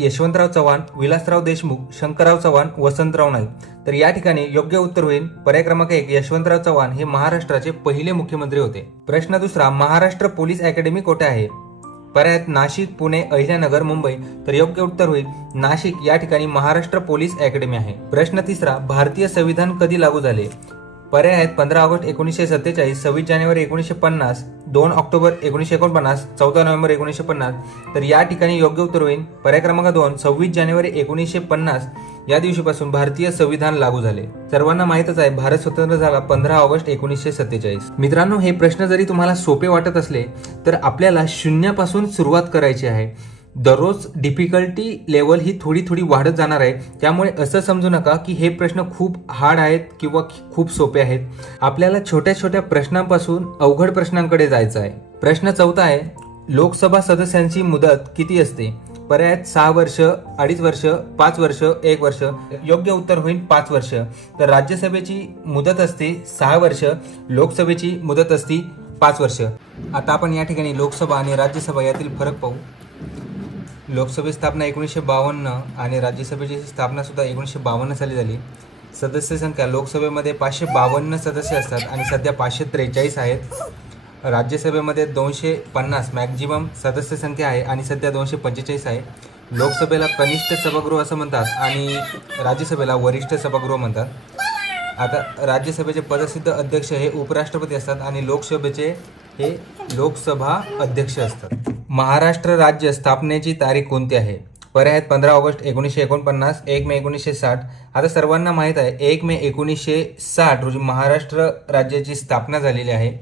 यशवंतराव चव्हाण, विलासराव देशमुख, शंकरराव चव्हाण, वसंतराव नाईक. तर या ठिकाणी योग्य उत्तर होईल पर्याय क्रमांक 1, यशवंतराव चव्हाण हे महाराष्ट्राचे पहिले मुख्यमंत्री होते. प्रश्न दुसरा, महाराष्ट्र पोलीस अकॅडमी कोठे आहे? पर्यायात नाशिक, पुणे, अहिल्यानगर, मुंबई. तर योग्य उत्तर होईल नाशिक या ठिकाणी महाराष्ट्र पोलीस अकॅडमी आहे. प्रश्न तिसरा, भारतीय संविधान कधी लागू झाले? पर्याय आहेत 15 ऑगस्ट 1947, 26 जानेवारी 1950, 2 ऑक्टोबर 1949, 14 नोव्हेंबर 1950. तर या ठिकाणी योग्य उत्तर होईल पर्याय क्रमांक 2, 26 जानेवारी 1950 या दिवशीपासून भारतीय संविधान लागू झाले. सर्वांना माहितच आहे भारत स्वतंत्र झाला 15 ऑगस्ट 1947. मित्रांनो, हे प्रश्न जरी तुम्हाला सोपे वाटत असले तर आपल्याला शून्यापासून सुरुवात करायची आहे. दररोज डिफिकल्टी लेवल ही थोडी थोडी वाढत जाणार आहे. त्यामुळे असं समजू नका की हे प्रश्न खूप हार्ड आहेत किंवा खूप सोपे आहेत. आपल्याला छोट्या छोट्या प्रश्नांपासून अवघड प्रश्नांकडे जायचं आहे. प्रश्न चौथा आहे, लोकसभा सदस्यांची मुदत किती असते? पर्यायात 6 वर्ष, 2.5 वर्ष, 5 वर्ष, 1 वर्ष. योग्य उत्तर होईल 5 वर्ष. तर राज्यसभेची मुदत असते 6 वर्ष, लोकसभेची मुदत असते 5 वर्ष. आता आपण या ठिकाणी लोकसभा आणि राज्यसभा यातील फरक पाहू. लोकसभेची स्थापना 1952 आणि राज्यसभेची स्थापना सुद्धा 1952 साली झाली. सदस्य संख्या लोकसभेमध्ये 552 सदस्य असतात आणि सध्या 543 आहेत. राज्यसभेमध्ये 250 मॅक्झिमम सदस्य संख्या आहे आणि सध्या 245 आहे. लोकसभेला कनिष्ठ सभागृह असं म्हणतात आणि राज्यसभेला वरिष्ठ सभागृह म्हणतात. आता राज्यसभेचे पदसिद्ध अध्यक्ष हे उपराष्ट्रपती असतात आणि लोकसभेचे हे लोकसभा अध्यक्ष असतात. महाराष्ट्र राज्य स्थापनेची तारीख कोणती आहे? पर्याय आहेत 15 ऑगस्ट 1949, 1 मे 1960. आता सर्वांना माहीत आहे 1 मे 1960 रोजी महाराष्ट्र राज्याची स्थापना झालेली आहे.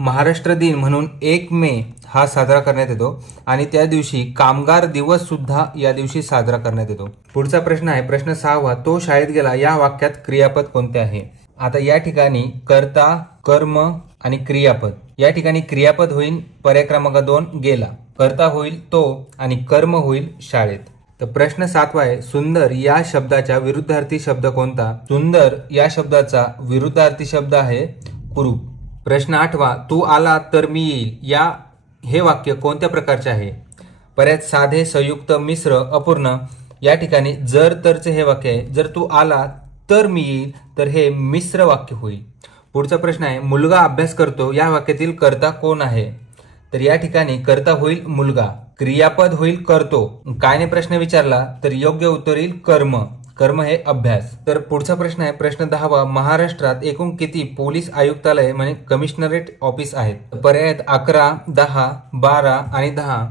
महाराष्ट्र दिन म्हणून 1 मे हा साजरा करण्यात येतो आणि त्या दिवशी कामगार दिवस सुद्धा या दिवशी साजरा करण्यात येतो. पुढचा प्रश्न आहे प्रश्न 6वा, तो शाळेत गेला या वाक्यात क्रियापद कोणते आहे? आता या ठिकाणी कर्ता, कर्म आणि क्रियापद. या ठिकाणी क्रियापद होईल पर्याय क्रमांक 2, गेला. कर्ता होईल तो आणि कर्म होईल शाळेत. तर प्रश्न 7वा आहे, सुंदर या शब्दाचा विरुद्धार्थी शब्द कोणता? सुंदर या शब्दाचा विरुद्धार्थी शब्द आहे कुरूप. प्रश्न 8वा, तू आला तर मी येईल हे वाक्य कोणत्या प्रकारचे आहे? पर्याय साधे, संयुक्त, मिश्र, अपूर्ण. या ठिकाणी जर तरचे हे वाक्य आहे. जर तू आला तर मी येईल तर हे मिश्र वाक्य होईल. पुढचा प्रश्न आहे, मुलगा अभ्यास करतो या वाक्यातील कर्ता कोण आहे? तर या ठिकाणी कर्ता होईल मुलगा. क्रियापद होईल करतो. काय ने प्रश्न विचारला तर योग्य उत्तर येईल कर्म. कर्म हे अभ्यास. तर पुढचा प्रश्न आहे प्रश्न 10वा, महाराष्ट्रात एकूण किती पोलीस आयुक्तालय म्हणजे कमिशनरेट ऑफिस आहेत? पर्याय 11, 10, 12 आणि 10.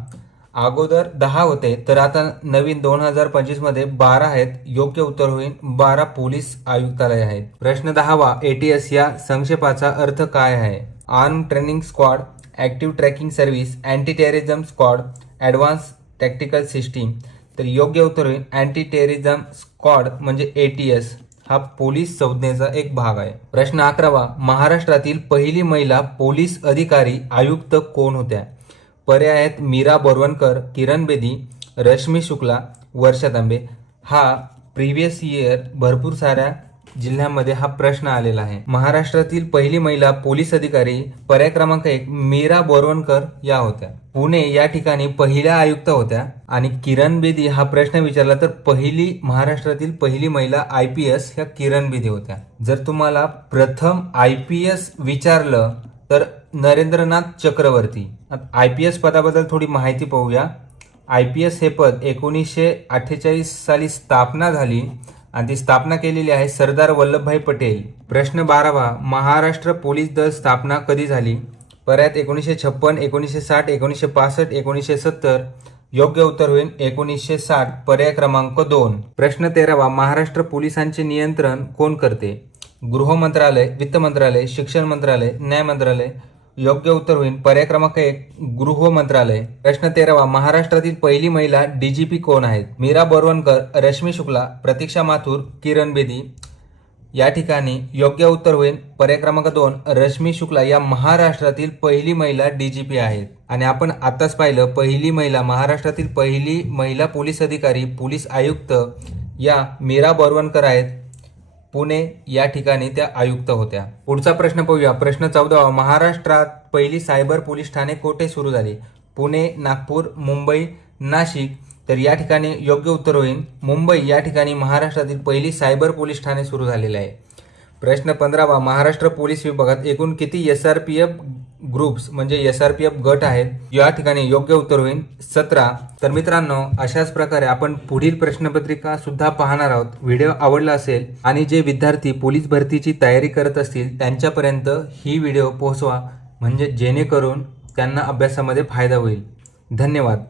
अगोदर 10 होते तर आता नवीन 2025 मध्ये 12 आहेत. योग्य उत्तर होईल 12 पोलीस आयुक्तालय आहेत. प्रश्न 10वा, ATS या संक्षेपाचा अर्थ काय आहे? Arm training squad, active tracking service, anti terrorism squad, advance tactical system. तर योग्य उत्तर होईल अँटी टेररिझम स्क्वॉड म्हणजे ATS हा पोलीस संज्ञेचा एक भाग आहे. प्रश्न 11वा, महाराष्ट्रातील पहिली महिला पोलीस अधिकारी आयुक्त कोण होत्या? पर्याय आहेत मीरा बोरवणकर, किरण बेदी, रश्मी शुक्ला, वर्षा तांबे. हा प्रिव्हियस इयर भरपूर साऱ्या जिल्ह्यांमध्ये हा प्रश्न आलेला आहे. महाराष्ट्रातील पहिली महिला पोलीस अधिकारी पर्याय क्रमांक 1 मीरा बोरवणकर या होत्या. पुणे या ठिकाणी पहिल्या आयुक्त होत्या. आणि किरण बेदी हा प्रश्न विचारला तर महाराष्ट्रातील पहिली महिला IPS ह्या किरण बेदी होत्या. जर तुम्हाला प्रथम IPS विचारलं तर नरेंद्रनाथ चक्रवर्ती. IPS पदाबद्दल थोडी माहिती पाहूया. IPS हे पद 1948 साली स्थापना झाली आणि ती स्थापना केलेली आहे सरदार वल्लभभाई पटेल. प्रश्न 12वा, महाराष्ट्र पोलीस दल स्थापना कधी झाली? पर्यायात 1956, 1960, 1965, 1970. योग्य उत्तर होईल 1960 पर्याय क्रमांक 2. प्रश्न 13वा, महाराष्ट्र पोलिसांचे नियंत्रण कोण करते? गृह मंत्रालय, वित्त मंत्रालय, शिक्षण मंत्रालय, न्याय मंत्रालय. योग्य उत्तर होईल पर्याय क्रमांक 1 गृह मंत्रालय. प्रश्न 13वा, महाराष्ट्रातील पहिली महिला DGP कोण आहेत? मीरा बोरवणकर, रश्मी शुक्ला, प्रतीक्षा माथुर, किरण बेदी. या ठिकाणी योग्य उत्तर होईल पर्याय क्रमांक 2 रश्मी शुक्ला या महाराष्ट्रातील पहिली महिला DGP आहेत. आणि आपण आताच पाहिलं महाराष्ट्रातील पहिली महिला पोलीस अधिकारी पोलीस आयुक्त या मीरा बोरवणकर आहेत. पुणे या ठिकाणी त्या आयुक्त होत्या. पुढचा प्रश्न पाहूया. प्रश्न 14वा, महाराष्ट्रात पहिली सायबर पोलीस ठाणे कोठे सुरू झाली? पुणे, नागपूर, मुंबई, नाशिक. तर या ठिकाणी योग्य उत्तर होईल मुंबई या ठिकाणी महाराष्ट्रातील पहिली सायबर पोलीस ठाणे सुरू झालेले आहे. प्रश्न 15वा, महाराष्ट्र पोलीस विभागात एकूण किती SRPF ग्रुप्स म्हणजे SRPF गट आहेत? या ठिकाणी योग्य उत्तर होईल 17. तर मित्रांनो, अशाच प्रकारे आपण पुढील प्रश्नपत्रिका सुद्धा पाहणार आहोत. व्हिडिओ आवडला असेल आणि जे विद्यार्थी पोलीस भरतीची तयारी करत असतील त्यांच्यापर्यंत ही व्हिडिओ पोहोचवा, म्हणजे जेणेकरून त्यांना अभ्यासामध्ये फायदा होईल. धन्यवाद.